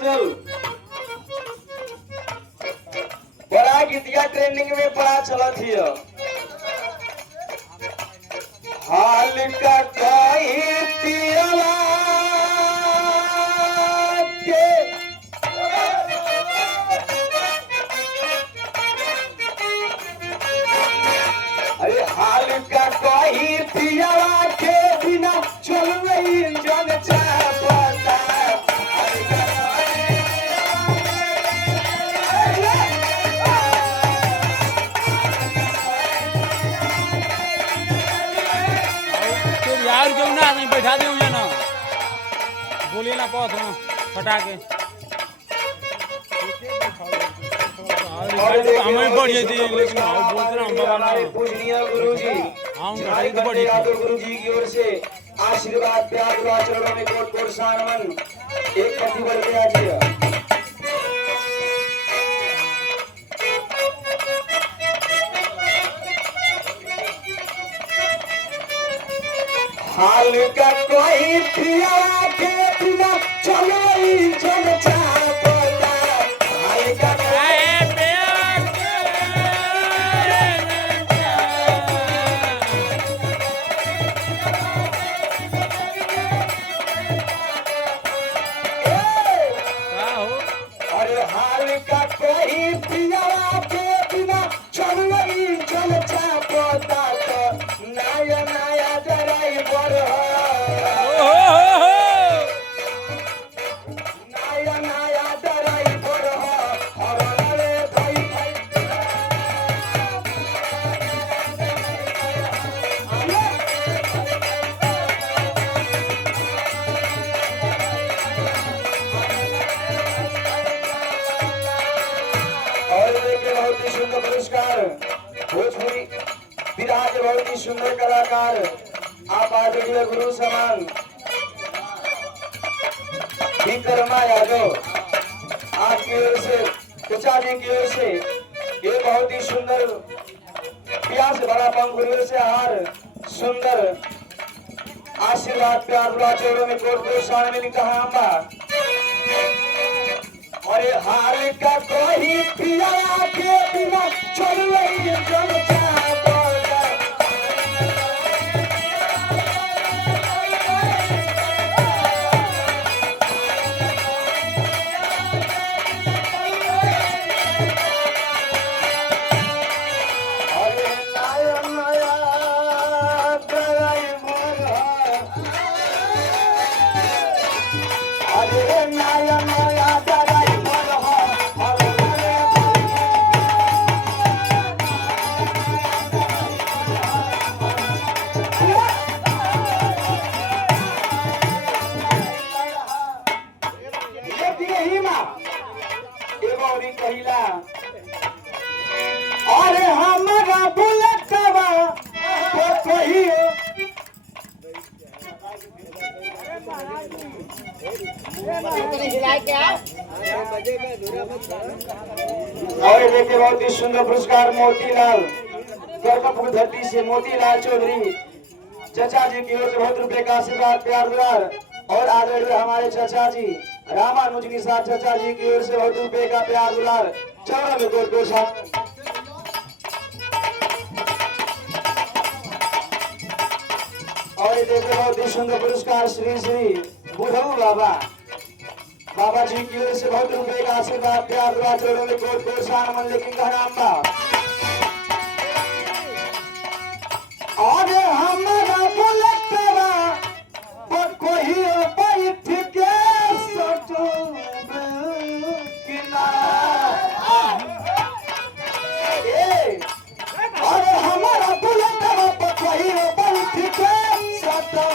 गजल बड़ा गीतिया ट्रेंडिंग में बड़ा चलत हिय। हाल का कोई पियला के अरे हाल का कोई पियला के बिना चल रही जन चाहता। यार क्यों ना नहीं बैठा दे ना बोलिए ना पौध ना फटा के हमें बढ़ जाती है लेकिन हम बोलते ना हम बाबा ना पूजनीय गुरुजी हम घटाई तो बढ़ी यादव गुरुजी की ओर से आशीर्वाद प्यार दुआ चरणों में कोट कोट सानमन एक पति बढ़ते आजिए। हाल का कोई पिया के बिना चलो चल चाहता। हाल का अरे हाल का कोई पिया के बिना चलो चल चाहता। नया नया ड्राइवर नया नया ड्राइवर हमारे भाई और देखिए बहुत ही सुंदर पुरस्कार भोजपुरी विधा के बहुत ही सुंदर कलाकार आप आदरणीय गुरु समान विक्रमा यादव आपकी ओर से चचा जी की ओर से ये बहुत ही सुंदर प्यार से बड़ा पंखुड़ियों से हार सुंदर आशीर्वाद प्यार बुला चोरों में कोट कोट में लिखा आंबा और ये हार का कोई पिया के बिना चल रही जल चाहता। अरे हमारा बुलेटवा तो कहियो और देखिए बहुत ही सुंदर पुरस्कार मोतीलाल कर्कपुर धरती से मोतीलाल चौधरी चचा जी की ओर से बहुत रुपए का आशीर्वाद प्यार दुलार और आदरणीय हमारे चचा जी रामानुज निषाद चचा जी की ओर से बहुत रुपए का प्यार दुलार चौरा में कोट कोट साथ और ये देखिए बहुत ही सुंदर पुरस्कार श्री श्री बुढ़ऊ बाबा जी की ओर से बहुत रुपए का आशीर्वाद प्यार दुआ चोरों में कोट कोट सानमन लेकिन घराम्बा और हमारा बुलेटवा पर कोई बैठ के सटो और हमारा बुलेटवा पर कोई बैठ के सटो